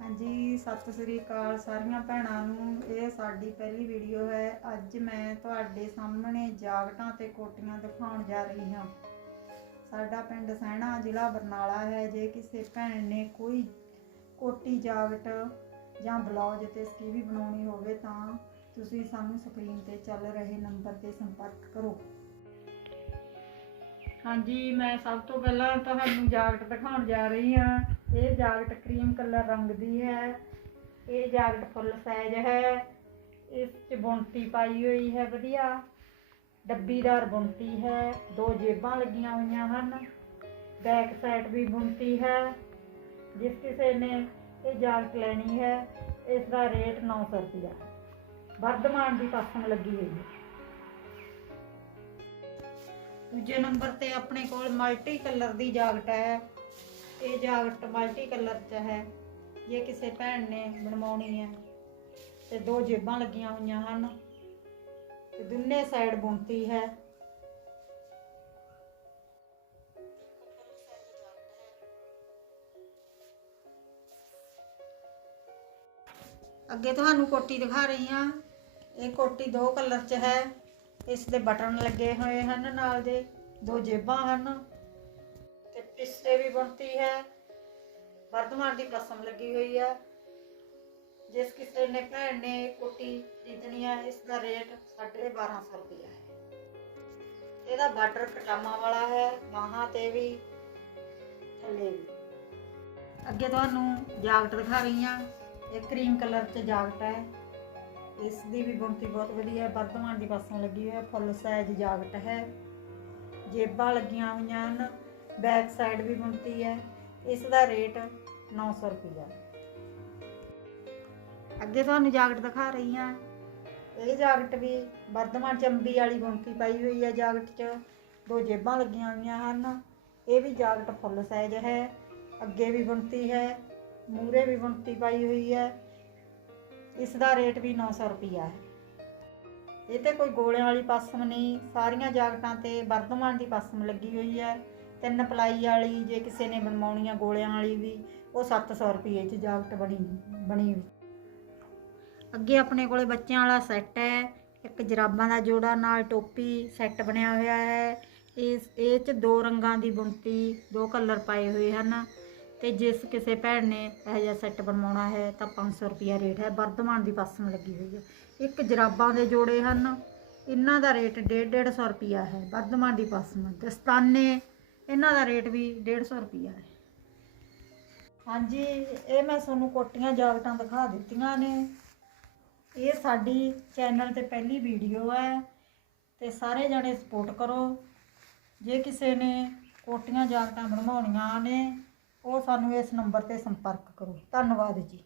ਹਾਂਜੀ, ਸਤਿ ਸ੍ਰੀ ਅਕਾਲ ਸਾਰੀਆਂ ਭੈਣਾਂ ਨੂੰ। ਇਹ ਸਾਡੀ ਪਹਿਲੀ ਵੀਡੀਓ ਹੈ। ਅੱਜ ਮੈਂ ਤੁਹਾਡੇ ਸਾਹਮਣੇ ਜਾਗਟਾਂ ਤੇ ਕੋਟੀਆਂ ਦਿਖਾਉਣ ਜਾ ਰਹੀ ਹਾਂ। ਸਾਡਾ ਪਿੰਡ ਸੈਣਾ ਜ਼ਿਲ੍ਹਾ ਬਰਨਾਲਾ ਹੈ। ਜੇ ਕਿਸੇ ਭੈਣ ਨੇ ਕੋਈ ਕੋਟੀ ਜਾਗਟ ਜਾਂ ਬਲੌਜ ਤੇ ਸਕੀਵੀ ਬਣਾਉਣੀ ਹੋਵੇ ਤਾਂ ਤੁਸੀਂ ਸਾਨੂੰ ਸਕਰੀਨ ਤੇ ਚੱਲ ਰਹੇ ਨੰਬਰ ਤੇ ਸੰਪਰਕ ਕਰੋ। ਹਾਂਜੀ, ਮੈਂ ਸਭ ਤੋਂ ਪਹਿਲਾਂ ਤੁਹਾਨੂੰ ਜਾਕਟ ਦਿਖਾਉਣ ਜਾ ਰਹੀ ਹਾਂ। ਇਹ ਜਾਕਟ ਕਰੀਮ ਕਲਰ ਰੰਗ ਦੀ ਹੈ। ਇਹ ਜਾਕਟ ਫੁੱਲ ਸਾਈਜ਼ ਹੈ। ਇਸ 'ਚ ਬੁਣਤੀ ਪਾਈ ਹੋਈ ਹੈ ਵਧੀਆ। ਡੱਬੀਦਾਰ ਬੁਣਤੀ ਹੈ। ਦੋ ਜੇਬਾਂ ਲੱਗੀਆਂ ਹੋਈਆਂ ਹਨ। ਬੈਕ ਸਾਈਡ ਵੀ ਬੁਣਤੀ ਹੈ। ਜਿਸ ਕਿਸੇ ਨੇ ਇਹ ਜਾਕਟ ਲੈਣੀ ਹੈ ਇਸ ਦਾ ਰੇਟ 900 ਰੁਪਇਆ। ਵਰਧਮਾਨ ਦੀ ਪਾਸਮ ਲੱਗੀ ਹੋਈ ਹੈ। ਦੂਜੇ ਨੰਬਰ ਤੇ ਆਪਣੇ ਕੋਲ ਮਲਟੀ ਕਲਰ ਦੀ ਜਾਕਟ ਹੈ। ਇਹ ਜਾਕਟ ਮਲਟੀ ਕਲਰ 'ਚ ਹੈ। ਜੇ ਕਿਸੇ ਭੈਣ ਨੇ ਬਣਵਾਉਣੀ ਹੈ, ਤੇ ਦੋ ਜੇਬਾਂ ਲੱਗੀਆਂ ਹੋਈਆਂ ਹਨ, ਤੇ ਦੋਨੇ ਸਾਈਡ ਬੁਣਤੀ ਹੈ। ਅੱਗੇ ਤੁਹਾਨੂੰ ਕੋਟੀ ਦਿਖਾ ਰਹੀ ਹਾਂ। ਇਹ ਕੋਟੀ ਦੋ ਕਲਰ 'ਚ ਹੈ। ਇਸ ਦੇ ਬਟਨ ਲੱਗੇ ਹੋਏ ਹਨ ਨਾਲ ਦੇ। ਦੋ ਜੇਬਾਂ ਹਨ। ਤੇ ਪਿੱਛੇ ਵੀ ਬਣਤੀ ਹੈ। ਵਰਧਮਾਨ ਦੀ ਕਸਮ ਲੱਗੀ ਹੋਈ ਹੈ। ਜਿਸ ਕਿਸੇ ਨੇ ਭੈਣ ਨੇ ਕੋਟੀ ਖਰੀਦਣੀ ਹੈ, ਇਸ ਦਾ ਰੇਟ 1250 ਰੁਪਇਆ ਹੈ। ਇਹਦਾ ਬਾਰਡਰ ਕਟਾਮਾ ਵਾਲਾ ਹੈ। ਬਾਹਾਂ ਤੇ ਵੀ, ਥੱਲੇ ਵੀ। ਅੱਗੇ ਤੁਹਾਨੂੰ ਜਾਕਟ ਦਿਖਾ ਰਹੀ ਹਾਂ। ਇਹ ਕਰੀਮ ਕਲਰ 'ਚ ਜਾਕਟ ਹੈ। ਇਸ ਦੀ ਵੀ ਬੁਣਤੀ ਬਹੁਤ ਵਧੀਆ ਹੈ। ਵਰਧਮਾਨ ਦੀ ਪਾਸੋਂ ਲੱਗੀ ਹੋਈ ਹੈ। ਫੁੱਲ ਸਾਈਜ਼ ਜਾਕਟ ਹੈ। ਜੇਬਾਂ ਲੱਗੀਆਂ ਹੋਈਆਂ ਹਨ। ਬੈਕ ਸਾਈਡ ਵੀ ਬੁਣਤੀ ਹੈ। ਇਸ ਦਾ ਰੇਟ 900 ਰੁਪਇਆ ਅੱਗੇ ਤੁਹਾਨੂੰ ਜਾਕਟ ਦਿਖਾ ਰਹੀ ਹਾਂ। ਇਹ ਜਾਕਟ ਵੀ ਵਰਧਮਾਨ ਚੰਬੀ ਵਾਲੀ ਬੁਣਤੀ ਪਾਈ ਹੋਈ ਹੈ ਜਾਕਟ 'ਚ। ਦੋ ਜੇਬਾਂ ਲੱਗੀਆਂ ਹੋਈਆਂ ਹਨ। ਇਹ ਵੀ ਜਾਕਟ ਫੁੱਲ ਸਾਈਜ਼ ਹੈ। ਅੱਗੇ ਵੀ ਬੁਣਤੀ ਹੈ। ਮੂਰੇ ਵੀ ਬੁਣਤੀ ਪਾਈ ਹੋਈ ਹੈ। ਇਸ ਦਾ ਰੇਟ ਵੀ 900 ਰੁਪਇਆ ਹੈ। ਇਹ ਤੇ ਕੋਈ ਗੋਲਿਆਂ ਵਾਲੀ ਪਸਮ ਨਹੀਂ, ਸਾਰੀਆਂ ਜਾਗਟਾਂ ਤੇ ਵਰਧਮਾਨ ਦੀ ਪਸਮ ਲੱਗੀ ਹੋਈ ਹੈ। ਤਿੰਨ ਪਲਾਈ ਵਾਲੀ ਜੇ ਕਿਸੇ ਨੇ ਬਣਵਾਉਣੀ ਆ ਗੋਲਿਆਂ ਵਾਲੀ ਵੀ, ਉਹ 700 ਰੁਪਏ ਚ ਜਾਕਟ ਬਣੀ ਬਣੀ ਹੋਈ। ਅੱਗੇ ਆਪਣੇ ਕੋਲੇ ਬੱਚਿਆਂ ਵਾਲਾ ਸੈੱਟ ਹੈ। ਇੱਕ ਜਰਾਬਾਂ ਦਾ ਜੋੜਾ, ਨਾਲ ਟੋਪੀ ਸੈੱਟ ਬਣਿਆ ਹੋਇਆ ਹੈ। ਇਸ, ਇਹ ਚ ਦੋ ਰੰਗਾਂ ਦੀ ਬੁਣਤੀ, ਦੋ ਕਲਰ ਪਾਏ ਹੋਏ ਹਨ। ਤੇ ਜਿਸ ਕਿਸੇ ਭੈਣ ਨੇ ਇਹ ਜਿਹਾ ਸੈੱਟ ਬਣਵਾਉਣਾ ਹੈ ਤਾਂ 500 ਰੁਪਿਆ ਰੇਟ ਹੈ, ਵਰਧਮਾਨ ਦੀ ਪਸਮ ਲੱਗੀ ਹੋਈ ਹੈ। ਇੱਕ ਜਰਾਬਾਂ ਦੇ ਜੋੜੇ ਹਨ, ਇਹਨਾਂ ਦਾ ਰੇਟ 1.5 150 ਰੁਪਿਆ ਹੈ, ਵਰਧਮਾਨ ਦੀ ਪਸਮ ਦਸਤਾਨੇ ਇਹਨਾਂ ਦਾ ਰੇਟ ਵੀ 150 ਰੁਪਿਆ ਹੈ। ਹਾਂਜੀ, ਇਹ ਮੈਂ ਤੁਹਾਨੂੰ ਕੋਟੀਆਂ ਜਾਕਟਾਂ ਦਿਖਾ ਦਿੱਤੀਆਂ ਨੇ। ਇਹ ਸਾਡੀ ਚੈਨਲ ਤੇ ਪਹਿਲੀ ਵੀਡੀਓ ਹੈ, ਤੇ ਸਾਰੇ ਜਣੇ ਸਪੋਰਟ ਕਰੋ। ਜੇ ਕਿਸੇ ਨੇ ਕੋਟੀਆਂ ਜਾਕਟਾਂ ਬਣਵਾਉਣੀਆਂ ਨੇ ਉਹ ਸਾਨੂੰ ਇਸ ਨੰਬਰ ਤੇ ਸੰਪਰਕ ਕਰੋ। ਧੰਨਵਾਦ ਜੀ।